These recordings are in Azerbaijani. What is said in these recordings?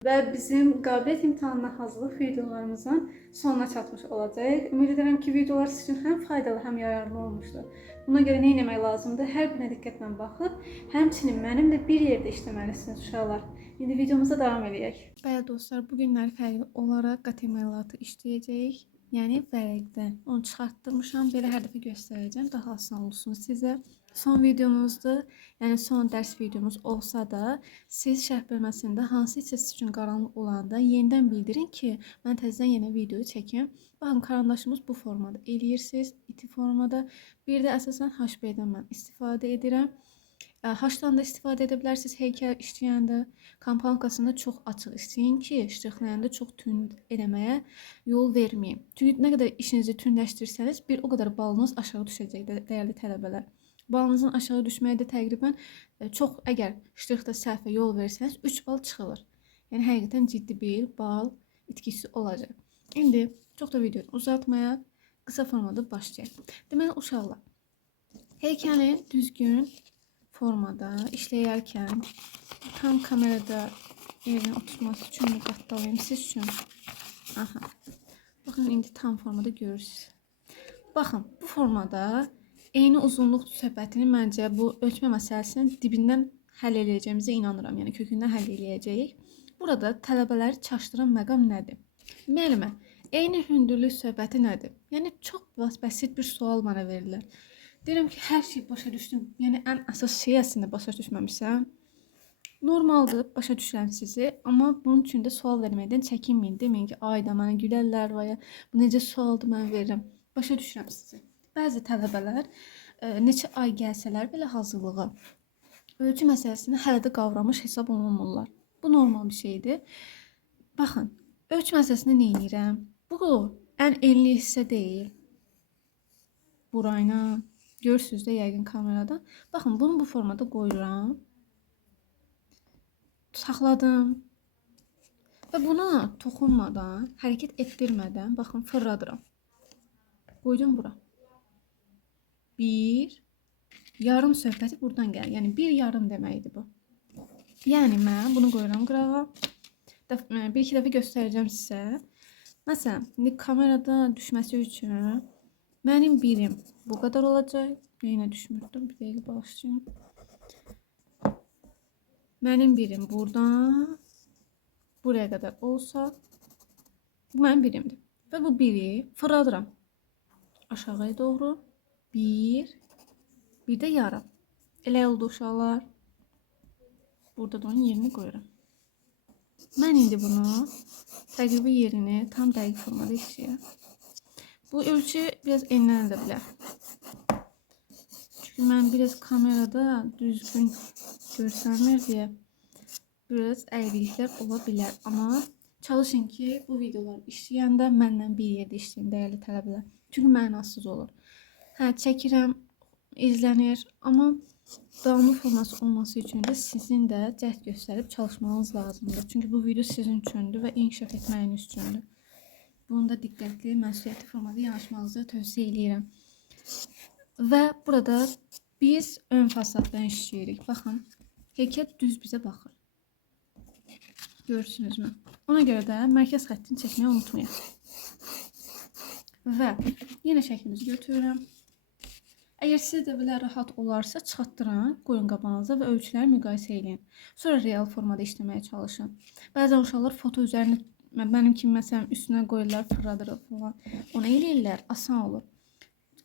Və bizim qabiliyyət imtahanına hazırlıq videolarımızın sonuna çatmış olacağıq. Ümid edirəm ki, videolar sizin üçün həm faydalı, həm yararlı olmuşdur. Buna görə nə etmək lazımdır? Hər birinə diqqətlə baxıb, həmçinin mənimlə bir yerdə işləməlisiniz uşaqlar. İndi videomuza davam edək. Bəli dostlar, bu günlər fərqli olaraq qat-əməliyyatı işləyəcəyik. Yəni vərəqdən. Onu çıxartdırmışam. Belə hər dəfə göstərəcəm. Daha asan olsun sizə. Son videomuzdur. Yəni son dərs videomuz olsa da, siz şərh bölməsində hansı isə siz üçün qaranlıq olanda yenidən bildirin ki, mən təzədən yenə video çəkim. Baxın, karandaşımız bu formada eləyirsiniz, iti formada. Bir də əsasən HB-dən mən istifadə edirəm. H-dan da istifadə edə bilərsiniz heykəl işləyəndə. Kampankasında çox açıq işləyin ki, ştrixləyəndə çox tünd eləməyə yol verməyin. Çünki nə qədər işinizi tündləşdirsəniz, bir o qədər balınız aşağı düşəcək dəyərli tələbələr. Balınızın aşağı düşməyə də təqribən çox, əgər ştrixdə səhvə yol versəniz 3 bal çıxılır. Yəni həqiqətən ciddi bir bal itkisi olacaq. İndi çox da videonu uzatmayaq, qısa formada başlayaq. Deməli uşaqlar, heykəlin düzgün formada işləyərkən tam kamerada yerinə oturması üçün müqattalayım siz üçün. Aha. Baxın, indi tam formada görürsünüz. Baxın, bu formada eyni uzunluq söhbətini məncə bu ölçmə məsələsinin dibindən həll eləyəcəyimizə inanıram. Yəni kökündən həll eləyəcəyik. Burada tələbələri çaşdıran məqam nədir? Müəllimə, eyni hündürlük söhbəti nədir? Yəni çox bəsit bir sual mənə verirlər. Deyirəm ki, hər şey başa düşdüm. Yəni ən əsas şey əslində başa düşməmişəm. Normaldır, başa düşürəm sizi, amma bunun üçün də sual verməkdən çəkinməyin. Deməyin ki, ayda mənə gülərlər və ya bu necə sualdır mən verirəm. Başa düşürəm sizi. Bəzi tələbələr neçə ay gəlsələr belə hazırlığa ölçü məsələsini hələ də qavramış hesab olunmurlar. Bu normal bir şeydir. Baxın, ölçü məsələsində nə edirəm? Bu ən enli hissə deyil. Burayla görürsünüz də yəqin kamerada. Baxın, bunu bu formada qoyuram. Saxladım. Və buna toxunmadan, hərəkət etdirmədən, baxın, fırladıram. Qoydum bura. Bir yarım söhbəti buradan gəlir. Yəni bir yarım deməkdir bu. Yəni mən bunu qoyuram qırağa. Bir-iki dəfə göstərəcəm sizə. Məsələn, indi kamerada düşməsi üçün mənim birim bu qədər olacaq. Yenə düşmürdüm. Bir dəqiqə bağışlayın. Mənim birim buradan buraya qədər olsa, bu mənim birimdir. Və bu biri fırladıram aşağıya doğru. Bir də yarım. Elə oldu uşaqlar. Burada da onun yerini qoyuram. Mən indi bunu təqribi yerini tam dəqiq formada işləyirəm. Bu ölçü biraz enlənə də bilər. Çünki mən biraz kamerada düzgün görsənmir deyə biraz əyriliklər ola bilər. Amma çalışın ki, bu videoları işləyəndə məndən bir yerdə işləyin dəyərli tələbələr. Çünki mənasız olur. Hə, çəkirəm, izlənir, amma davamlı forması olması üçün də sizin də cəhd göstərib çalışmanız lazımdır. Çünki bu video sizin üçündür və inkişaf etməyiniz üçündür. Bunu da diqqətli, məsuliyyətli formada yanaşmanızı tövsiyə edirəm. Və burada biz ön fasaddan işləyirik. Baxın, heykəl düz bizə baxır. Görürsünüzmü? Ona görə də mərkəz xəttini çəkməyi unutmayın. Və yenə şəklimizi götürürəm. Əgər siz də belə rahat olarsa çıxartdırın, qoyun qabağınıza və ölçüləri müqayisə edin. Sonra real formada işləməyə çalışın. Bəzən uşaqlar foto üzərinə, mənim kimi məsələn üstünə qoyurlar, fırladırır falan. Onu eləyirlər, asan olur.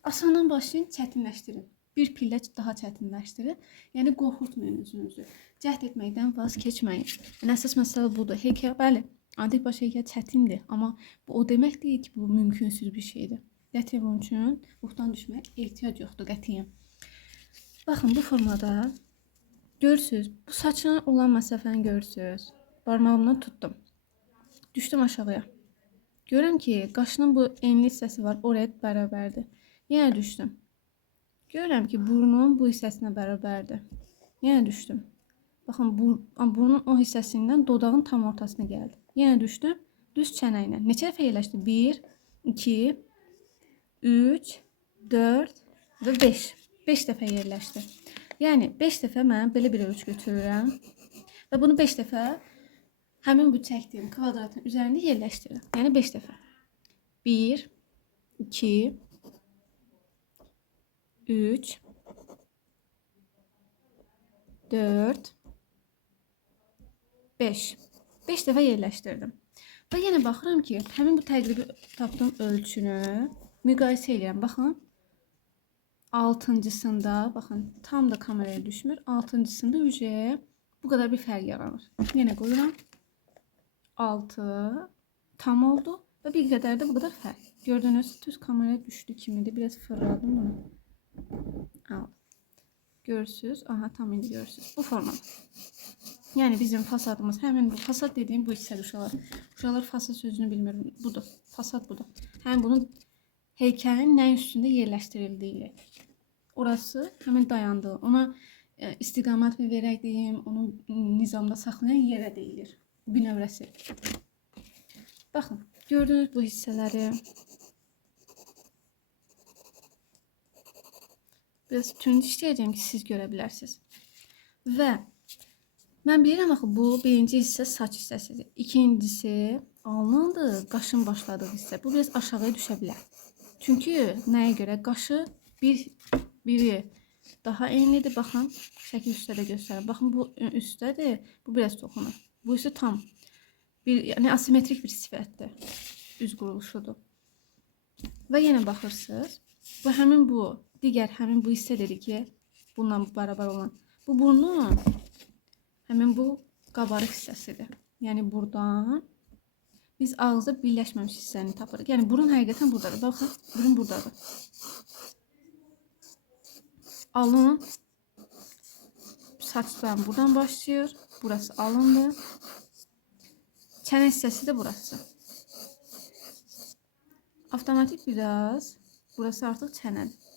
Asandan başlayın, çətinləşdirin. Bir pillə daha çətinləşdirin. Yəni qorxutmayın özünüzü. Cəhd etməkdən vaz keçməyin. Yəni əsas məsələ budur. Heykəl, bəli, antik baş heykəl çətindir, amma bu o demək deyil ki, bu mümkünsüz bir şeydir. Qətiyyən bunun üçün ruhdan düşmək ehtiyac yoxdur, qətiyyən. Baxın, bu formada görürsünüz, bu saçına olan məsafəni görürsünüz. Barmağımdan tutdum. Düşdüm aşağıya. Görürəm ki, qaşının bu enli hissəsi var, oraya bərabərdir. Yenə düşdüm. Görürəm ki, burnun bu hissəsinə bərabərdir. Yenə düşdüm. Baxın, burnun o hissəsindən dodağın tam ortasına gəldi. Yenə düşdüm, düz çənə ilə. Neçə dəfə yerləşdi? 1, 2, 3, 4 və 5. 5 dəfə yerləşdi. Yəni 5 dəfə mən belə bir ölçü götürürəm və bunu 5 dəfə Həmin bu çəkdiyim kvadratın üzərində yerləşdirirəm. Yəni 5 dəfə. 1, 2, 3, 4, 5. 5 dəfə yerləşdirdim. Və yenə baxıram ki, həmin bu təqribi tapdığım ölçünü müqayisə edirəm. Baxın. 6-cısında, baxın, tam da kameraya düşmür. 6-cısında bu qədər bir fərq yaranır. Yenə qoyuram. 6 tam oldu və bir qədər də bu qədər fərq. Gördünüz, düz kameraya düşdü kimidir. Biraz fırladım bunu. Al. Görürsünüz. Aha, tam indi görürsünüz. Bu formada. Yəni bizim fasadımız, həmin bu fasad dediyim bu hissədir uşaqlar. Uşaqlar fasad sözünü bilmiyorum. Budur. Fasad budur. Həmin bunun heykəlin nə üstündə yerləşdirildiyi. Orası həmin dayandığı. Ona istiqamət mi verək deyim, onu nizamda saxlayan yerə deyilir. Binövrəsi. Baxın, gördünüz bu hissələri. Biraz tünd işləyəcəm ki, siz görə bilərsiniz. Və mən bilirəm axı bu birinci hissə saç hissəsidir. İkincisi alnındır, qaşın başladığı hissə. Bu biraz aşağıya düşə bilər. Çünki nəyə görə? Qaşı biri daha enlidir. Baxın, şəkil üstədə göstərir. Baxın, bu üstdədir, bu biraz toxunur. Bu isə tam yəni asimetrik bir sifətdir. Üz quruluşudur. Və yenə baxırsınız. Bu həmin bu digər həmin bu hissə dedi ki, bununla bərabər olan. Bu burnun həmin bu qabarıq hissəsidir. Yəni buradan biz ağızda birləşməmiş hissəni tapırıq. Yəni burun həqiqətən buradadır. Baxın, burun buradadır. Alın saçdan buradan başlayır. Burası alındır. Çənə hissəsi də burası. Avtomatik biraz burası artıq çənədir.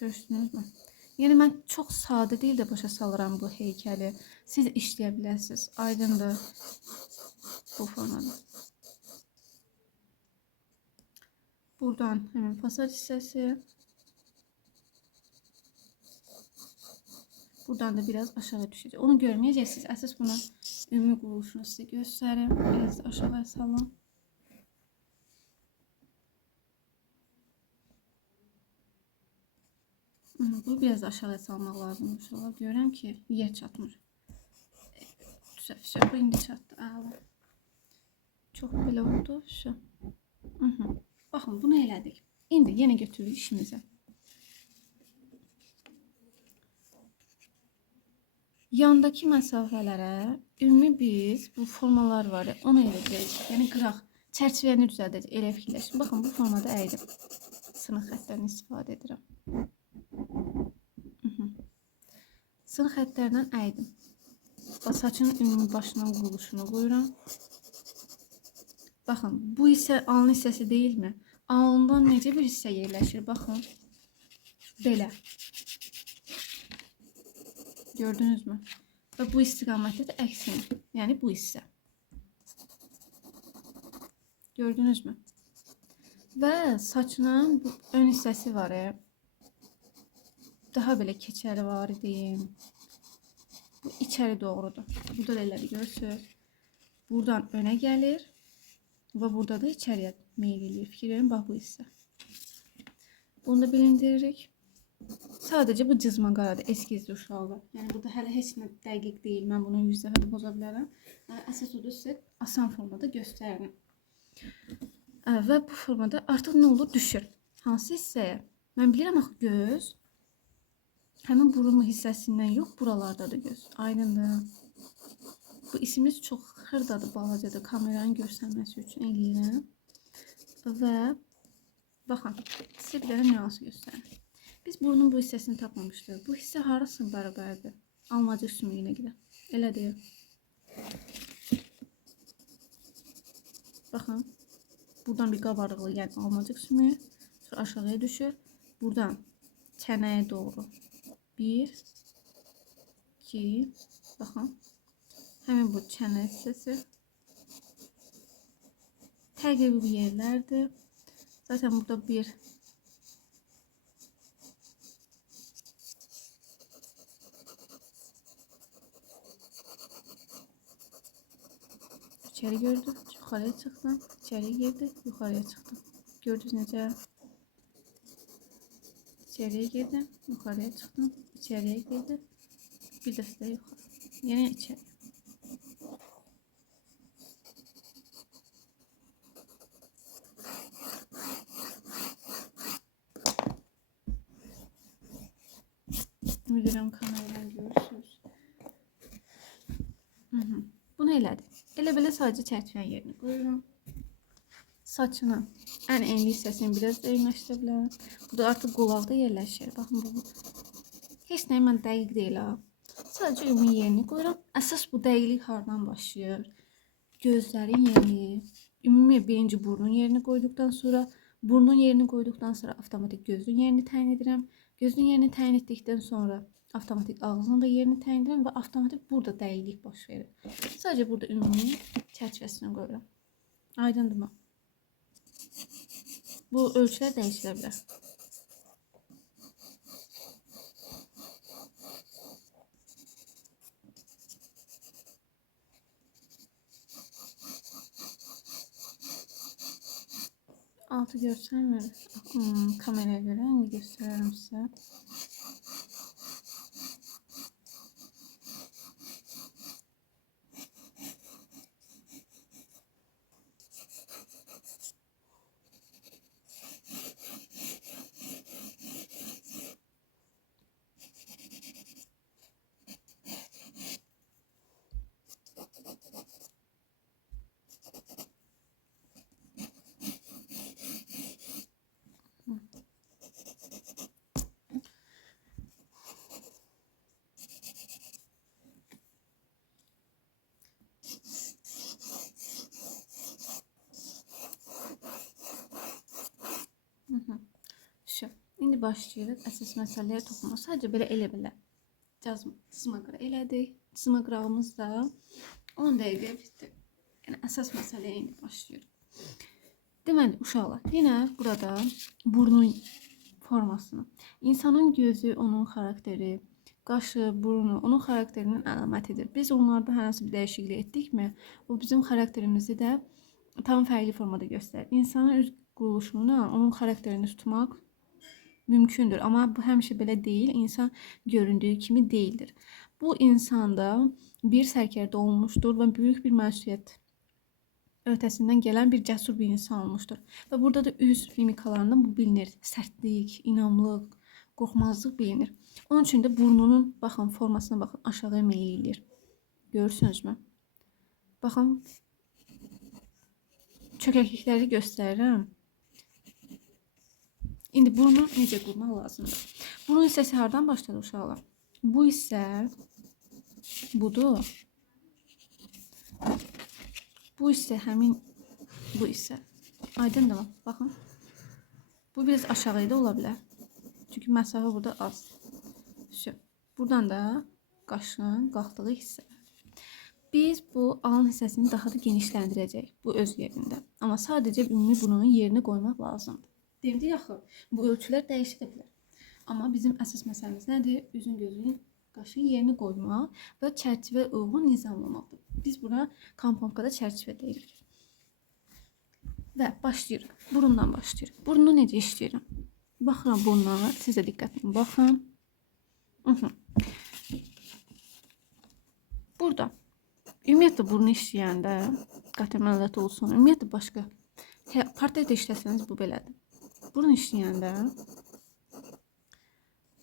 Görürsünüzmü? Yəni mən çox sadə deyil də başa salıram bu heykəli. Siz işləyə bilərsiniz. Aydındır. Bu formada. Buradan həmin fasad hissəsi. Buradan da biraz aşağı düşəcək. Onu görməyəcəksiniz. Əsas bunun ümumi quruluşunu sizə göstərim. Biraz aşağı salın. Bu biraz aşağıya salmaq lazım. İnşallah görürəm ki, yer çatmır. Bu indi çatdı. Əla. Çox belə oldu. Baxın, bunu elədik. İndi yenə götürürük işimizə. Yandakı məsafələrə ümumi biz bu formalar var. Onu eləyəcəyik. Yəni qıraq, çərçivəni düzəldəcək. Elə fikirləşin. Baxın, bu formada əydim. Sınıq xəttlərini istifadə edirəm. Sınıq xəttlərdən əydim. Saçın ümumi başının quruluşunu qoyuram. Baxın, bu isə alın hissəsi deyilmi? Alından necə bir hissə yerləşir? Baxın. Belə. Gördünüzmü? Və bu istiqamətdə də əksini. Yəni bu hissə. Gördünüzmü? Və saçının bu ön hissəsi var. Daha belə keçəri var deyim. Bu içəri doğrudur. Burada da elədir, görürsünüz. Buradan önə gəlir və burada da içəriyə meyil edir. Fikir verin, bax bu hissə. Bunu da bilindiririk. Sadəcə bu cızma qaradır, eskizli uşaqlar. Yəni burada hələ heç nə dəqiq deyil. Mən bunu 100 dəfə də boza bilərəm. Əsas odur sizə asan formada göstərin. Və bu formada artıq nə olur? Düşür. Hansı hissəyə? Mən bilirəm axı göz. Həmin burun hissəsindən yox, buralardadır göz. Aydındır. Bu isimiz çox xırdadır, balacadır. Kameranın göstərməsi üçün eləyirəm. Və baxın, sizə bir dənə nüansı göstərim. Biz burnun bu hissəsini tapmamışdıq. Bu hissə harası bərabərdir? Almacıq sümüyünə gider. Elə deyil. Baxın, buradan bir qabarıqlı, yəni almacıq sümüyü. Sonra aşağıya düşür. Buradan çənəyə doğru. 1, 2, baxın. Həmin bu çənə hissəsi. Təqribi bir yerlərdir. Zaten burada bir İçeri gördüm, yukarıya çıktım, içeriye girdi, yukarıya çıktım. Gördünüz necə? İçeriye girdim, yukarıya çıktım, içeriye girdi, bir dəstə yukarı. Yine içeri. Müdürüm kameradan görürsünüz. Bunu elədi. Elə belə sadəcə çərçivənin yerini qoyuram. Saçını ən enli hissəsini biraz dərinləşdirə bilərəm. Bu da artıq qulaqda yerləşir. Baxın bu heç nə mən dəqiq deyil ha. Sadəcə ümumi yerini qoyuram. Əsas bu dəqiqlik hardan başlayır? Gözlərin yerini, ümumi birinci burnun yerini qoyduqdan sonra, burnun yerini qoyduqdan sonra avtomatik gözün yerini təyin edirəm. Gözün yerini təyin etdikdən sonra avtomatik ağzının da yerini təyin edirəm və avtomatik burada dəqiqlik baş verir. Sadəcə burada ümumi çərçivəsini qoyuram. Aydındırmı? Bu ölçülər dəyişilə bilər. Altı görsənmir. Kameraya görə indi göstərərəm sizə. İndi başlayırıq əsas məsələyə toxunma. Sadəcə belə elə cızma qıra elədik. Cızma qırağımız da 10 dəqiqə bitdi. Yəni əsas məsələyə indi başlayırıq. Deməli uşaqlar, yenə burada burnun formasını, insanın gözü onun xarakteri, qaşı, burnu onun xarakterinin əlamətidir. Biz onlarda hər hansı bir dəyişiklik etdikmi, o bizim xarakterimizi də tam fərqli formada göstərir. İnsanın üz quruluşuna onun xarakterini tutmaq mümkündür, amma bu həmişə belə deyil. İnsan göründüyü kimi değildir. Bu insanda bir sərkərdə olmuşdur və büyük bir məsuliyyət ötəsindən gələn bir cəsur bir insan olmuşdur. Və burada da üz mimikalarından bu bilinir. Sərtlik, inamlıq, qorxmazlıq bilinir. Onun üçün də burnunun baxın formasına baxın, aşağıya meyilir. Görürsünüzmü? Baxın çökəklikləri göstərirəm. İndi burnu necə qurmaq lazımdır? Bunun hissəsi hardan başladı uşaqlar? Bu hissə budur. Bu hissə həmin bu hissə. Aydındır mı? Baxın. Bu biraz aşağıda ola bilər. Çünki məsafə burada az. Buradan da qaşın qalxdığı hissə. Biz bu alın hissəsini daha da genişləndirəcəyik. Bu öz yerində. Amma sadəcə ümumi burnunun yerini qoymaq lazımdır. Dedik axı, bu ölçülər dəyişə bilər. Amma bizim əsas məsələmiz nədir? Üzün, gözün, qaşın yerini qoymaq və çərçivə uyğun nizamlamaqdır. Biz buna komponkada çərçivə deyirik. Və başlayırıq. Burundan başlayırıq. Burnu necə işləyirəm? Baxıram burnuna, siz də diqqətlə baxın. Burada ümumiyyətlə burnu işləyəndə, qatırma əməliyyatı olsun, ümumiyyətlə başqa portretdə işləsəniz bu belədir. Burun işləyəndə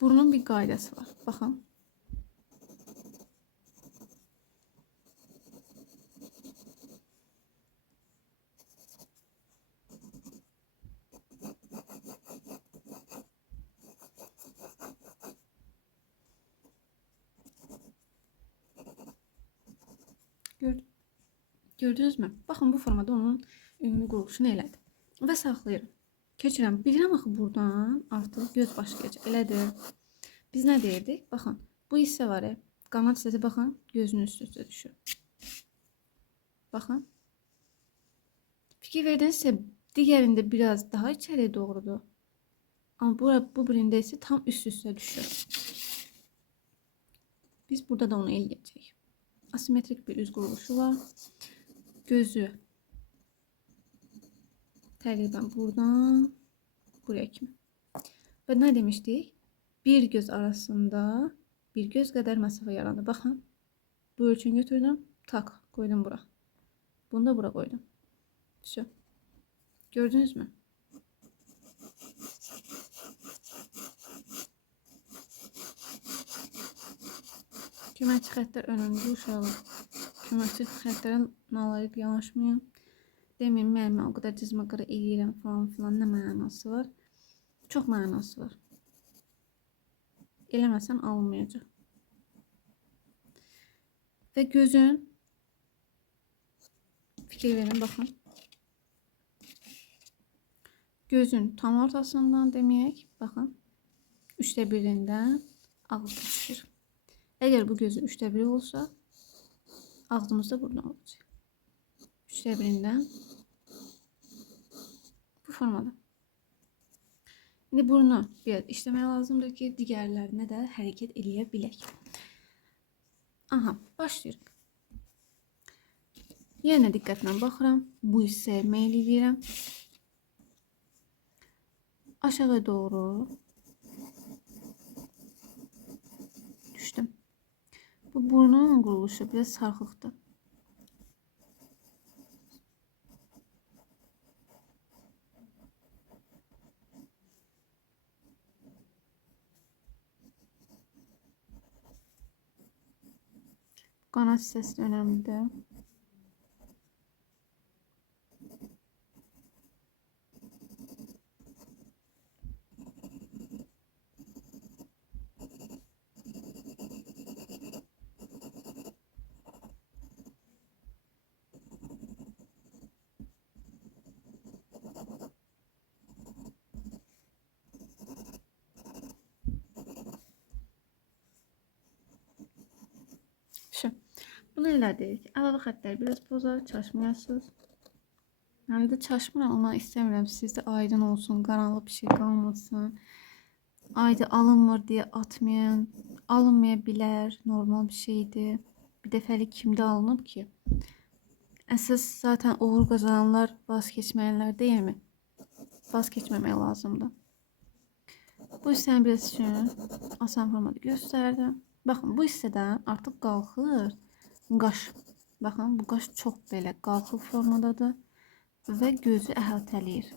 burnun bir qaydası var. Baxın. Gördünüz mü? Baxın bu formada onun ümumi quruluşunu elədi. Və saxlayırım. Keçirəm. Bilirəm axı buradan artıq göz başlayacaq. Elədir. Biz nə deyirdik? Baxın. Bu hissə var. Qanad hissəsi baxın. Gözünün üstə düşür. Baxın. Fikir verdinizsə digərində biraz daha içəriyə doğrudur. Amma bu birində isə tam üst-üstə düşür. Biz burada da onu eləyəcəyik. Asimetrik bir üz quruluşu var. gözü təqribən buradan buraya kimi. Və nə demişdik? Bir göz arasında bir göz qədər məsafə yaranır. Baxın. Bu ölçünü götürdüm. Tak. Koydum bura. Bunu da bura koydum. Şu. Gördünüz mü? Köməkçi xəttlər önəmli uşaqlar. Köməkçi xəttlərə nalayıq yanaşmayın. Deməyin, mən o qədər cizmə-qara eləyirəm falan filan. Nə mənası var? Çox mənası var. Eləməsən alınmayacaq. Və gözün fikir verin, baxın. Gözün tam ortasından deməyək, baxın. 1/3-dən ağız düşür. Əgər bu gözün 1/3 olsa, ağzımız da buradan olacaq. 1/3-dən bu formada. İndi burnu biraz işləmək lazımdır ki, digərlərinə də hərəkət eləyə bilək. Aha, başlayırıq. Yenə diqqətlə baxıram. Bu hissəyə meyl edirəm. Aşağı doğru düşdüm. Bu burnun quruluşu biraz sarxıqdır. Qanat hissəsi önəmlidir. Bunu elədik. Əlavə xəttləri biraz pozar, çaşmayasınız. Mən də çaşmıram, amma istəmirəm sizdə aydın olsun, qaranlıq bir şey qalmasın. Aydı alınmır deyə atmayın. Alınmaya bilər, normal bir şeydir. Bir dəfəlik kimdə alınıb ki? Əsas zaten uğur qazananlar vaz keçməyənlər deyilmi? Vaz keçməmək lazımdır. Bu hissəni biraz üçün asan formada göstərdim. Baxın, bu hissədən artıq qalxır qaş. Baxın, bu qaş çox belə qalxıq formadadır və gözü əhatələyir.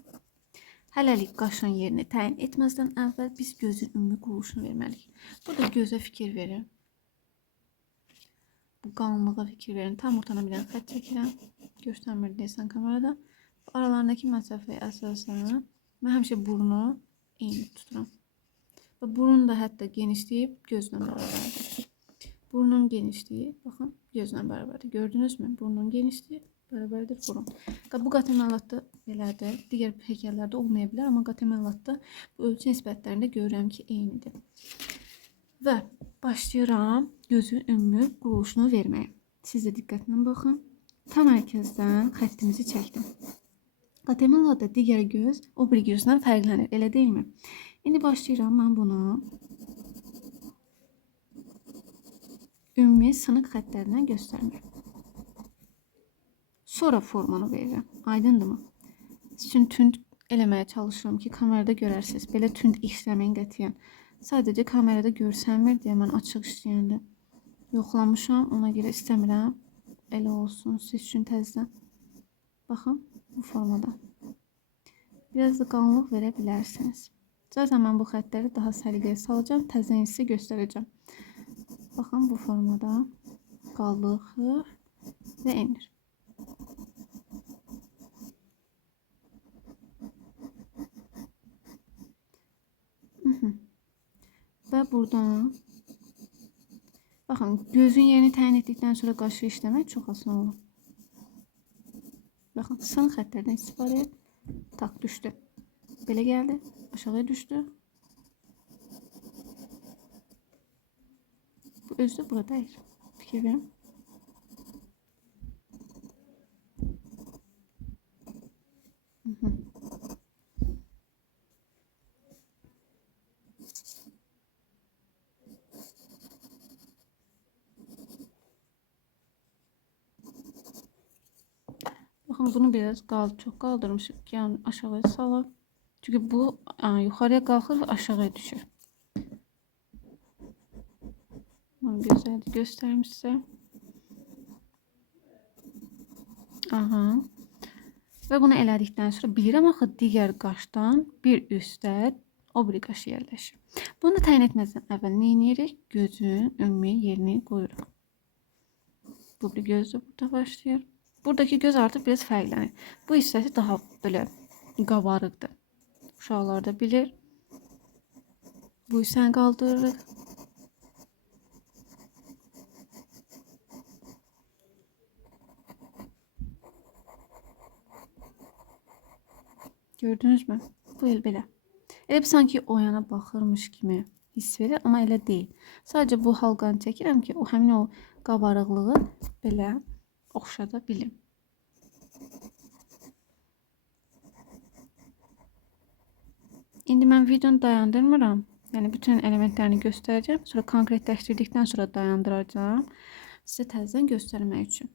Hələlik qaşın yerini təyin etməzdən əvvəl biz gözün ümumi quruluşunu verməliyik. Burada gözə fikir verin. Bu qalınlığa fikir verin. Tam ortana bir dənə xətt çəkirəm. Göstərmir deyəsən kamerada. Bu aralarındakı məsafəyə əsasən mən həmişə burnu eyni tuturam. Və burun da hətta genişləyib gözlə bərabərdir. Burnun genişliği, bakın gözlə bərabərdir. Gördünüz mü? Burnun genişliği bərabərdir burun. Bu qatəməllatda belədir. Digər heykəllərdə olmaya bilər, amma qatəməllatda bu ölçü nisbətlərində görürəm ki, eynidir. Və başlayıram gözün ümumi quruluşunu verməyə. Siz də diqqətlə baxın. Tam mərkəzdən xəttimizi çəkdim. Qatəməllatda digər göz o bir gözdən fərqlənir, elə deyilmi? İndi başlayıram mən bunu ümumi sınıq xəttlərindən göstərmir. Sonra formanı verirəm. Aydındırmı? Siz üçün tünd eləməyə çalışıram ki, kamerada görərsiniz. Belə tünd işləməyin qətiyyən. Sadəcə kamerada görsənmir deyə mən açıq işləyəndə yoxlamışam. Ona görə istəmirəm. Elə olsun siz üçün təzədən. Baxın, bu formada. Biraz da qalınlıq verə bilərsiniz. Zaten mən bu xəttləri daha səliqəyə salacağım. Təzədən sizə göstərəcəm. Bakın bu formada qalxır və enir. Və buradan bakın gözün yerini təyin etdikdən sonra qaşı işləmək çox asan olur. Bakın sınıq xəttlərdən istifadə et. Tak düşdü. Belə gəldi. Aşağıya düşdü. Özü de buradayız. Fikir verin. Ama bunu biraz çok kaldırmışım ki yani aşağıya salaq. Çünkü bu yuxarıya qalxır və aşağıya düşür. Bunu gözəldir göstərmişsə. Aha. Və bunu elədikdən sonra bilirəm axı digər qaşdan bir üstə o biri qaş yerləşir. Bunu da təyin etməzdən əvvəl nə edirik? Gözün ümumi yerini qoyuruq. Bu bir göz də burada başlayır. Buradakı göz artıq biraz fərqlənir. Bu hissəsi daha belə qabarıqdır. Uşaqlar da bilir. Bu hissəni qaldırırıq. Gördünüz mü? Bu el belə. Elə bir sanki o yana baxırmış kimi hiss verir, amma elə deyil. Sadəcə bu halqanı çəkirəm ki, o həmin o qabarıqlığı belə oxşada bilim. İndi mən videonu dayandırmıram. Yəni bütün elementlərini göstərəcəm. Sonra konkretləşdirdikdən sonra dayandıracağam. Sizə təzədən göstərmək üçün.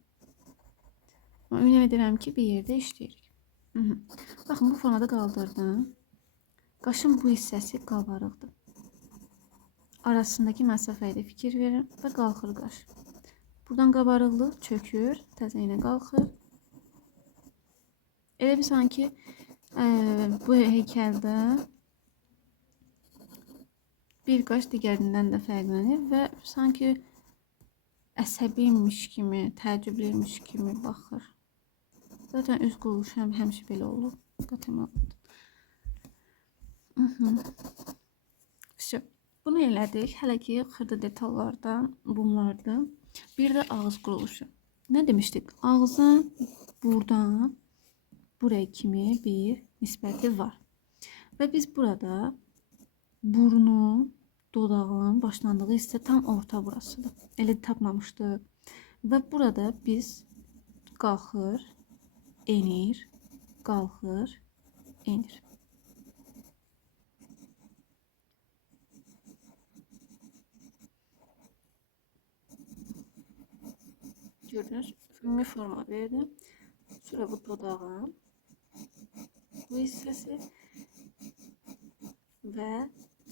Ümid edirəm ki, bir yerdə işləyirik. Baxın, bu formada qaldırdım. Qaşın bu hissəsi qabarıqdır. Arasındakı məsafəyə də fikir verin və qalxır qaş. Buradan qabarıqlıq çökür, təzə ilə qalxır. Elə bir sanki bu heykəldə bir qaş digərindən də fərqlənir və sanki əsəbiymiş kimi, təəccübliymiş kimi baxır. Zaten üz quruluşu həmişə belə olur. Bunu elədik. Hələ ki xırda detallardan bunlardır. Bir də ağız quruluşu. Nə demişdik? Ağzın buradan buraya kimi bir nisbəti var. Və biz burada burnu, dodağın başlandığı hissə tam orta burasıdır. Elə tapmamışdıq. Və burada biz qalxır, enir, qalxır, enir. Gördünüz, ümumi forma verdim. Sonra bu dodağın bu hissəsi və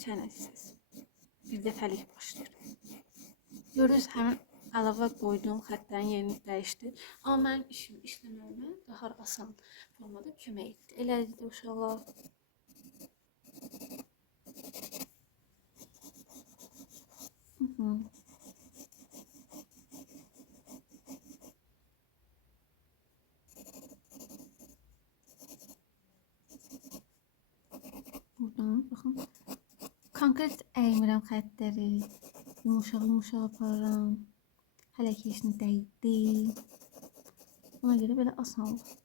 çənə hissəsi. Bir dəfəlik başlayır. Gördünüz, həmin əlavə qoyduğum xəttlərin yerini dəyişdi. Amma mənim işləməyimə daha asan formada kömək etdi. Elədir uşaqlar. Buradan baxın. Konkret əymirəm xəttləri. Yumuşaq aparıram. Hələ ki heç nə dəydi. Ona görə belə asan olur.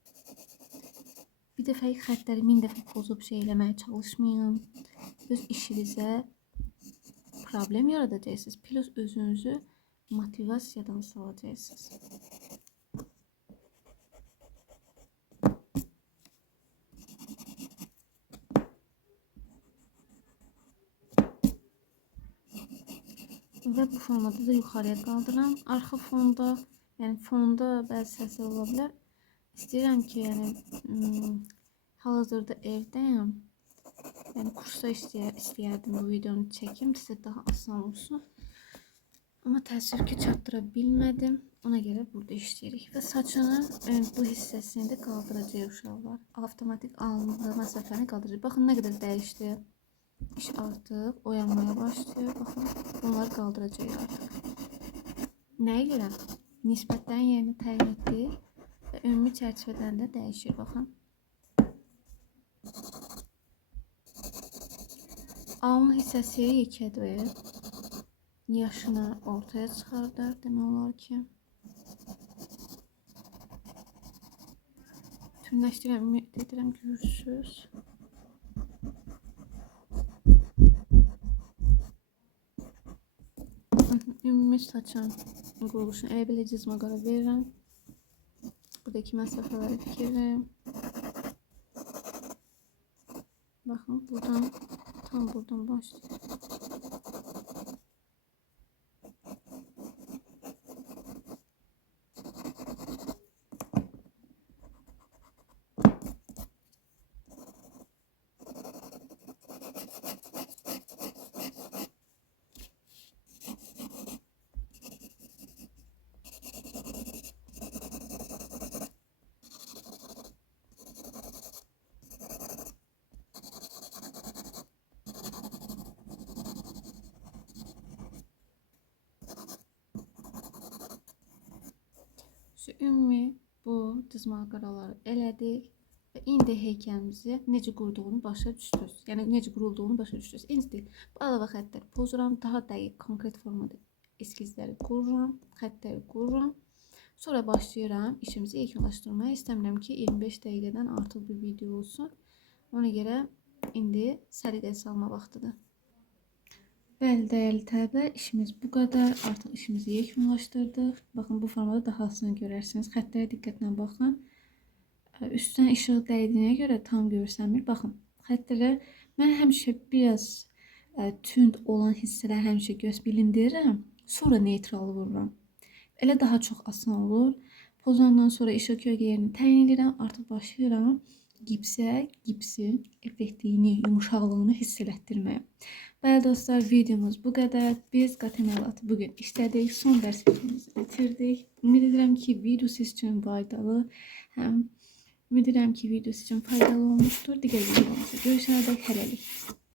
Bir dəfəlik xəttləri 1000 dəfə pozub şey eləməyə çalışmayın. Öz işinizə problem yaradacaqsınız. Plus özünüzü motivasiyadan salacaqsınız. Və bu formada da yuxarıya qaldıram. Arxa fonda, yəni fonda bəzi səslər ola bilər. İstəyirəm ki, yəni hal-hazırda evdəyəm. Yəni kursa istəyərdim bu videonu çəkim, sizə daha asan olsun. Amma təəssüf ki, çatdıra bilmədim. Ona görə burada işləyirik. Və saçının bu hissəsini də qaldıracaq uşaqlar. Avtomatik alındığı məsafəni qaldıracaq. Baxın, nə qədər dəyişdi. İş artıq oyanmaya başlayır. Baxın, bunları qaldıracaq artıq. Nəyə görə? Nisbətlərin yerini təyin etdik və ümumi çərçivədən də dəyişir. Baxın. Alın hissəsi yekədir. Yaşını ortaya çıxardır, demək olar ki. Tümləşdirəm, ümid edirəm görürsünüz. Ümumi saçın quruluşunu elə belə cizmə qara verirəm. Buradakı məsafələri fikir verin. Baxın, buradan, tam buradan başlayır. Ümumi bu cızmalı qaraları elədik və indi heykəlimizi necə qurduğunu başa düşdünüz. Yəni necə qurulduğunu başa düşdünüz. İndi bu əlavə xəttləri pozuram, daha dəqiq konkret formada eskizləri qururam, xəttləri qururam. Sonra başlayıram işimizi yekunlaşdırmaya. İstəmirəm ki 25 dəqiqədən artıq bir video olsun. Ona görə indi səliqəyə salma vaxtıdır. Bəli, dəyərli tələbələr, işimiz bu qədər. Artıq işimizi yekunlaşdırdıq. Baxın, bu formada daha asan görərsiniz. Xəttlərə diqqətlə baxın. Üstdən işıq dəydiyinə görə tam görsənmir. Baxın, xəttlərə mən həmişə biraz tünd olan hissələri həmişə göz bilindirirəm. Sonra neytralı vururam. Elə daha çox asan olur. Pozandan sonra işıq kölgə yerini təyin edirəm. Artıq başlayıram gipsin effektliyini, yumuşaqlığını hiss elətdirməyə. Bəli dostlar, videomuz bu qədər. Biz qat əməliyyatı bugün işlədik. Son dərs videomuzu bitirdik. Ümid edirəm ki, video sizin üçün faydalı, ümid edirəm ki, video sizin üçün faydalı olmuşdur. Digər videomuzda görüşənədək hələlik.